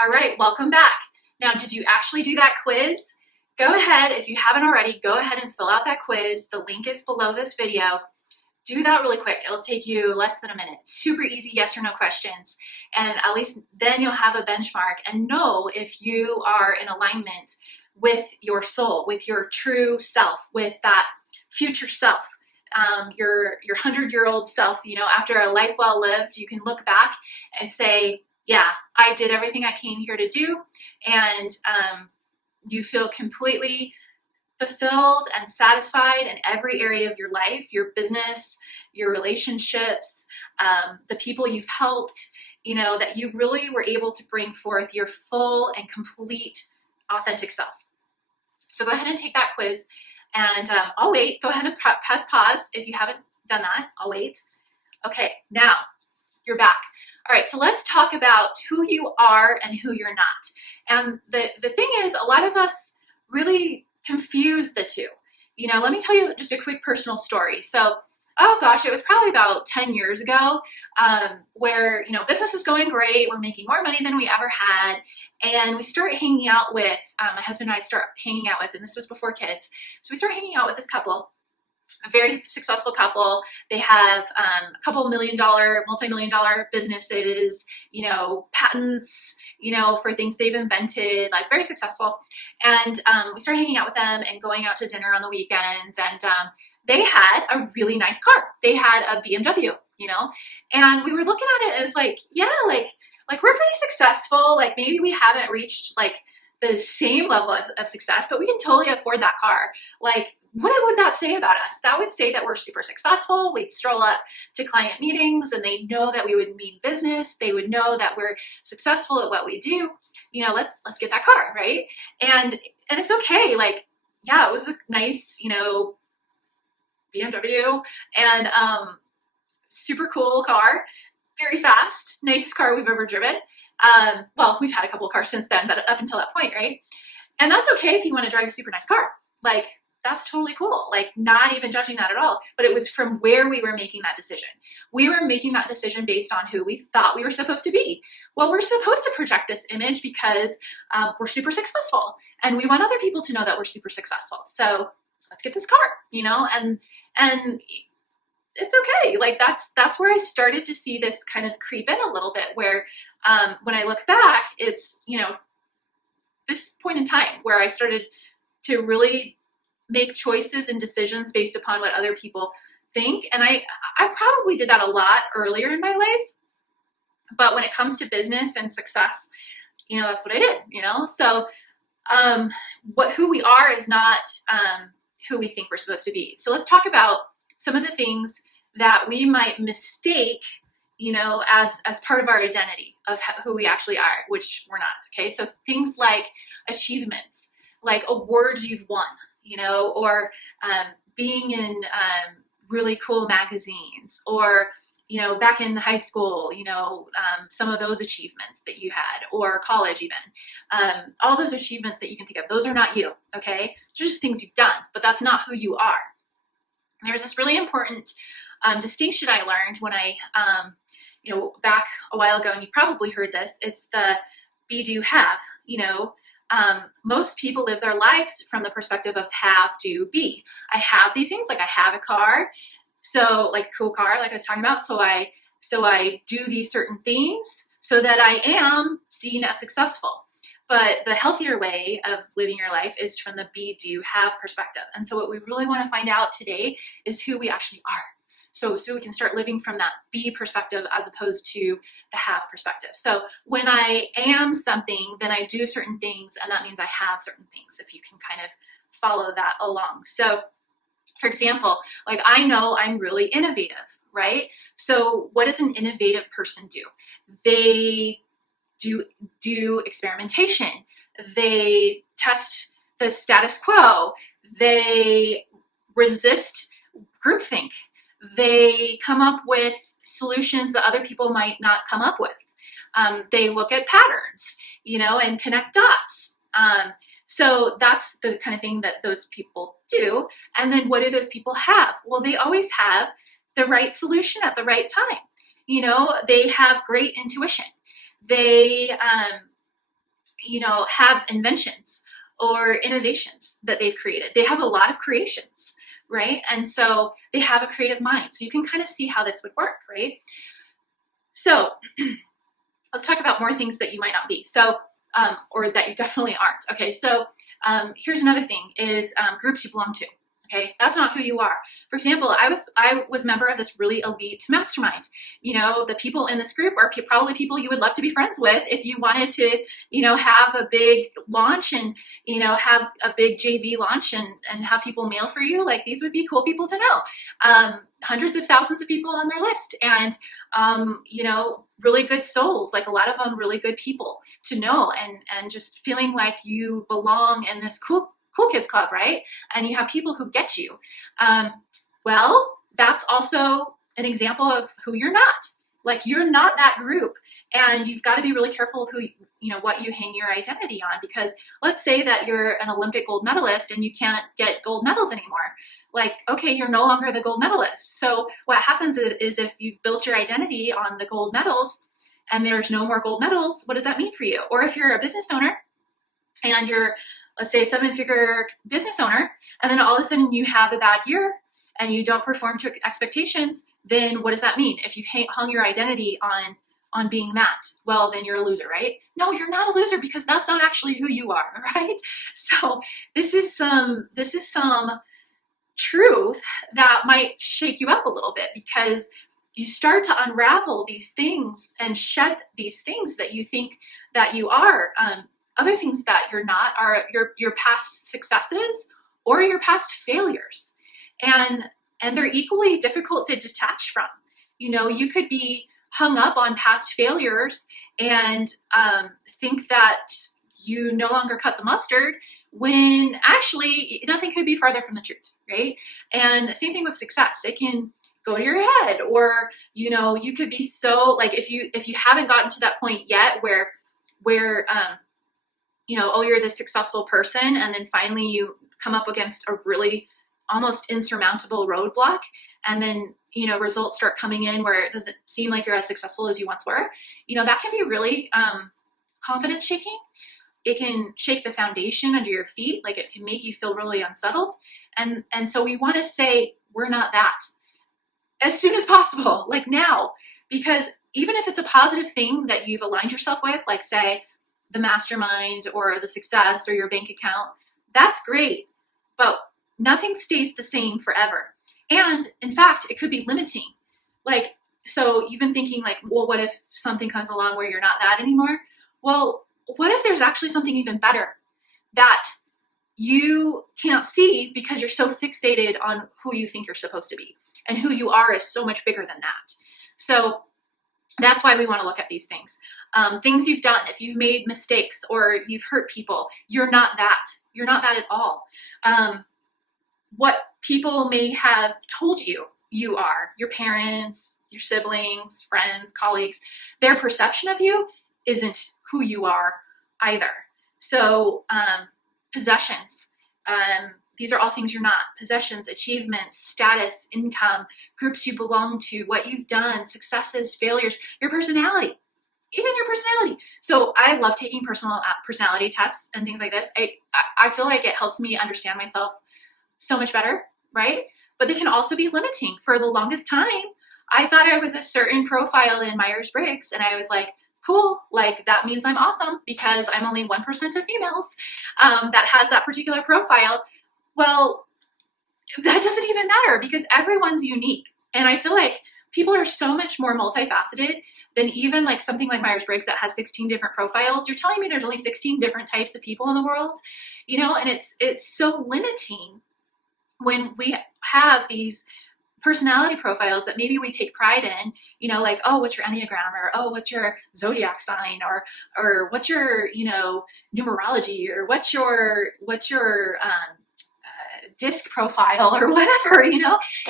All right, welcome back. Now, did you actually do that quiz? Go ahead, if you haven't already, go ahead and fill out that quiz. The link is below this video. Do that really quick. It'll take you less than a minute. Super easy yes or no questions. And at least then you'll have a benchmark and know if you are in alignment with your soul, with your true self, with that future self. Your 100-year-old self, after a life well lived, you can look back and say, yeah, I did everything I came here to do. And you feel completely fulfilled and satisfied in every area of your life, your business, your relationships, the people you've helped, that you really were able to bring forth your full and complete authentic self. So go ahead and take that quiz, and I'll wait. Go ahead and press pause if you haven't done that. I'll wait. Okay, now you're back. All right, so let's talk about who you are and who you're not. And the thing is, a lot of us really confuse the two. Let me tell you just a quick personal story. So, oh gosh, it was probably about 10 years ago where, business is going great. We're making more money than we ever had. And we start hanging out with, my husband and I start hanging out with, and this was before kids. So we start hanging out with this couple, a very successful couple. They have a couple multi-million-dollar businesses, patents, for things they've invented, like very successful. And we started hanging out with them and going out to dinner on the weekends. And they had a really nice car. They had a BMW, and we were looking at it as like, yeah, like we're pretty successful. Like maybe we haven't reached like the same level of success, but we can totally afford that car. Like, what would that say about us? That would say that we're super successful. We'd stroll up to client meetings and they'd know that we would mean business. They would know that we're successful at what we do. Let's get that car, right? And it's okay. Like, yeah, it was a nice, BMW and super cool car, very fast, nicest car we've ever driven. Well, we've had a couple of cars since then, but up until that point, right? And that's okay if you want to drive a super nice car. Like, that's totally cool. Like, not even judging that at all. But it was from where we were making that decision. We were making that decision based on who we thought we were supposed to be. Well, we're supposed to project this image because we're super successful. And we want other people to know that we're super successful. So let's get this car, and it's okay. Like that's where I started to see this kind of creep in a little bit where when I look back, it's, this point in time where I started to really make choices and decisions based upon what other people think. And I probably did that a lot earlier in my life, but when it comes to business and success, that's what I did, So who we are is not who we think we're supposed to be. So let's talk about some of the things that we might mistake, as part of our identity of who we actually are, which we're not. Okay. So things like achievements, like awards you've won, or being in really cool magazines, or, back in high school, some of those achievements that you had, or college even, all those achievements that you can think of, those are not you. Okay. They're just things you've done, but that's not who you are. There's this really important distinction I learned when I, back a while ago, and you probably heard this, it's the be, do, have. Most people live their lives from the perspective of have, do, be. I have these things, like I have a car, so like a cool car, like I was talking about, so I do these certain things so that I am seen as successful. But the healthier way of living your life is from the be, do, have perspective. And so what we really want to find out today is who we actually are. So we can start living from that be perspective as opposed to the have perspective. So when I am something, then I do certain things, and that means I have certain things, if you can kind of follow that along. So for example, like I know I'm really innovative, right? So what does an innovative person do? They do experimentation. They test the status quo. They resist groupthink. They come up with solutions that other people might not come up with. They look at patterns, and connect dots. So that's the kind of thing that those people do. And then what do those people have? Well, they always have the right solution at the right time. They have great intuition. They have inventions or innovations that they've created. They have a lot of creations, right? And so they have a creative mind. So you can kind of see how this would work, right? So let's talk about more things that you might not be. So, or that you definitely aren't. Okay, so here's another thing is groups you belong to. Okay, that's not who you are. For example, I was a member of this really elite mastermind. The people in this group are probably people you would love to be friends with if you wanted to, have a big launch and, have a big JV launch and have people mail for you. Like, these would be cool people to know. Hundreds of thousands of people on their list, and, really good souls, like a lot of them really good people to know, and just feeling like you belong in this cool kids club, right? And you have people who get you. Well, that's also an example of who you're not. Like, you're not that group, and you've got to be really careful who, what you hang your identity on, because let's say that you're an Olympic gold medalist and you can't get gold medals anymore. Like, okay, you're no longer the gold medalist. So what happens is if you've built your identity on the gold medals and there's no more gold medals, what does that mean for you? Or if you're a business owner and you're, let's say, a 7-figure business owner, and then all of a sudden you have a bad year and you don't perform to expectations, then what does that mean? If you've hung your identity on being that, well, then you're a loser, right? No, you're not a loser, because that's not actually who you are, right? So this is some truth that might shake you up a little bit, because you start to unravel these things and shed these things that you think that you are. Other things that you're not are your past successes or your past failures, and they're equally difficult to detach from. You could be hung up on past failures and think that you no longer cut the mustard, when actually nothing could be farther from the truth, right? And the same thing with success. It can go to your head, or you could be so, like, if you haven't gotten to that point yet where oh, you're this successful person, and then finally you come up against a really almost insurmountable roadblock, and then results start coming in where it doesn't seem like you're as successful as you once were. That can be really confidence shaking. It can shake the foundation under your feet. Like, it can make you feel really unsettled. And so we want to say, we're not that, as soon as possible, like now, because even if it's a positive thing that you've aligned yourself with, like, say, the mastermind or the success or your bank account, that's great, but nothing stays the same forever. And in fact, it could be limiting. Like, so you've been thinking, like, well, what if something comes along where you're not that anymore? Well, what if there's actually something even better that you can't see because you're so fixated on who you think you're supposed to be, and who you are is so much bigger than that. So that's why we want to look at these things. Things you've done, if you've made mistakes or you've hurt people, you're not that. You're not that at all. What people may have told you you are, your parents, your siblings, friends, colleagues, their perception of you isn't who you are either. So possessions, these are all things you're not. Possessions, achievements, status, income, groups you belong to, what you've done, successes, failures, your personality, even your personality. So I love taking personality tests and things like this. I feel like it helps me understand myself so much better, right? But they can also be limiting. For the longest time, I thought I was a certain profile in Myers-Briggs, and I was like, cool, like, that means I'm awesome because I'm only 1% of females that has that particular profile. Well, that doesn't even matter, because everyone's unique. And I feel like people are so much more multifaceted than even like something like Myers-Briggs that has 16 different profiles. You're telling me there's only 16 different types of people in the world, and it's so limiting when we have these personality profiles that maybe we take pride in, like, oh, what's your Enneagram, or oh, what's your zodiac sign, or what's your, numerology, or what's your disc profile, or whatever,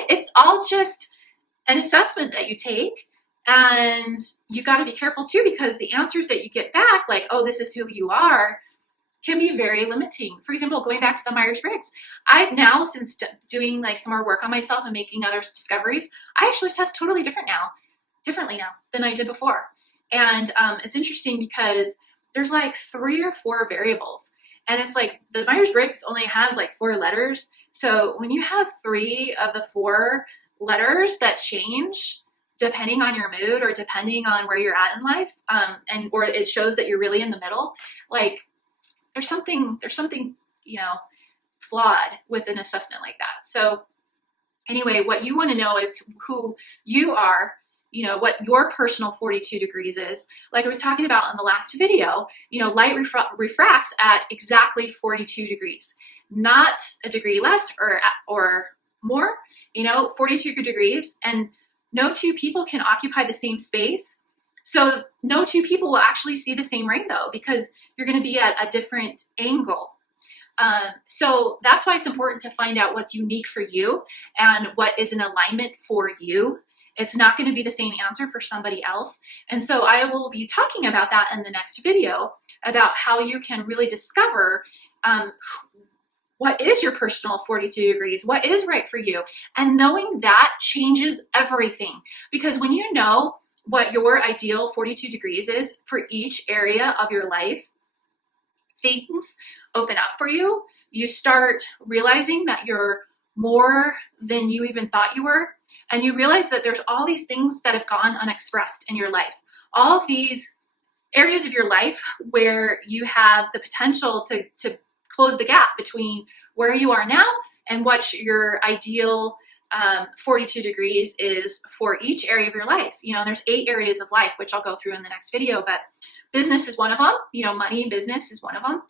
it's all just an assessment that you take. And you got to be careful too, because the answers that you get back, like, oh, this is who you are, can be very limiting. For example, going back to the Myers-Briggs, I've now, since doing like some more work on myself and making other discoveries, I actually test differently now than I did before. And it's interesting because there's like 3 or 4 variables. And it's like the Myers-Briggs only has like 4 letters. So when you have 3 of the 4 letters that change depending on your mood or depending on where you're at in life, and or it shows that you're really in the middle, like there's something, flawed with an assessment like that. So anyway, what you want to know is who you are, what your personal 42 degrees is. Like I was talking about in the last video, light refracts at exactly 42 degrees, not a degree less or more, 42 degrees. And no two people can occupy the same space. So no two people will actually see the same rainbow because you're going to be at a different angle. So that's why it's important to find out what's unique for you and what is an alignment for you. It's not going to be the same answer for somebody else. And so I will be talking about that in the next video, about how you can really discover what is your personal 42 degrees, what is right for you. And knowing that changes everything. Because when you know what your ideal 42 degrees is for each area of your life, things open up for you. You start realizing that you're more than you even thought you were. And you realize that there's all these things that have gone unexpressed in your life. All of these areas of your life where you have the potential to close the gap between where you are now and what your ideal 42 degrees is for each area of your life. There's 8 areas of life, which I'll go through in the next video, but business is one of them. Money and business is one of them.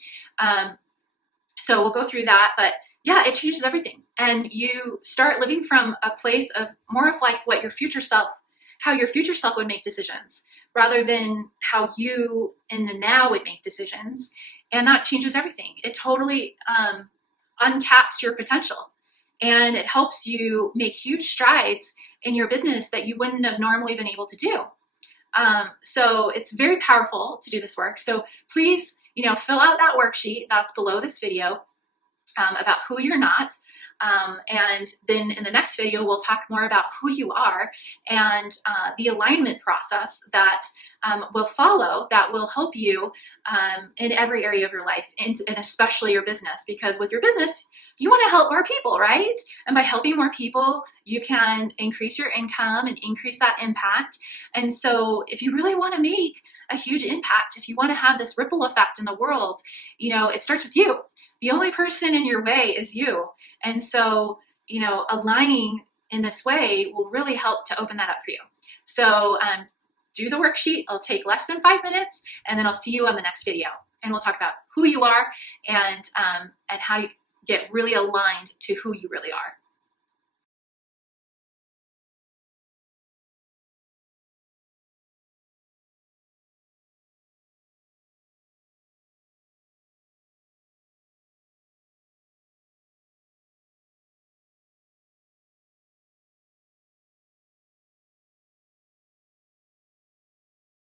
So we'll go through that, but yeah, it changes everything. And you start living from a place of more of like what your future self, how your future self would make decisions rather than how you in the now would make decisions. And that changes everything. It totally uncaps your potential, and it helps you make huge strides in your business that you wouldn't have normally been able to do. So it's very powerful to do this work. So please, fill out that worksheet that's below this video about who you're not. And then in the next video, we'll talk more about who you are and the alignment process that will follow, that will help you in every area of your life, and especially your business. Because with your business, you want to help more people, right? And by helping more people, you can increase your income and increase that impact. And so if you really want to make a huge impact, if you want to have this ripple effect in the world, it starts with you. The only person in your way is you. And so, aligning in this way will really help to open that up for you. So do the worksheet. It'll take less than 5 minutes, and then I'll see you on the next video. And we'll talk about who you are and how you get really aligned to who you really are.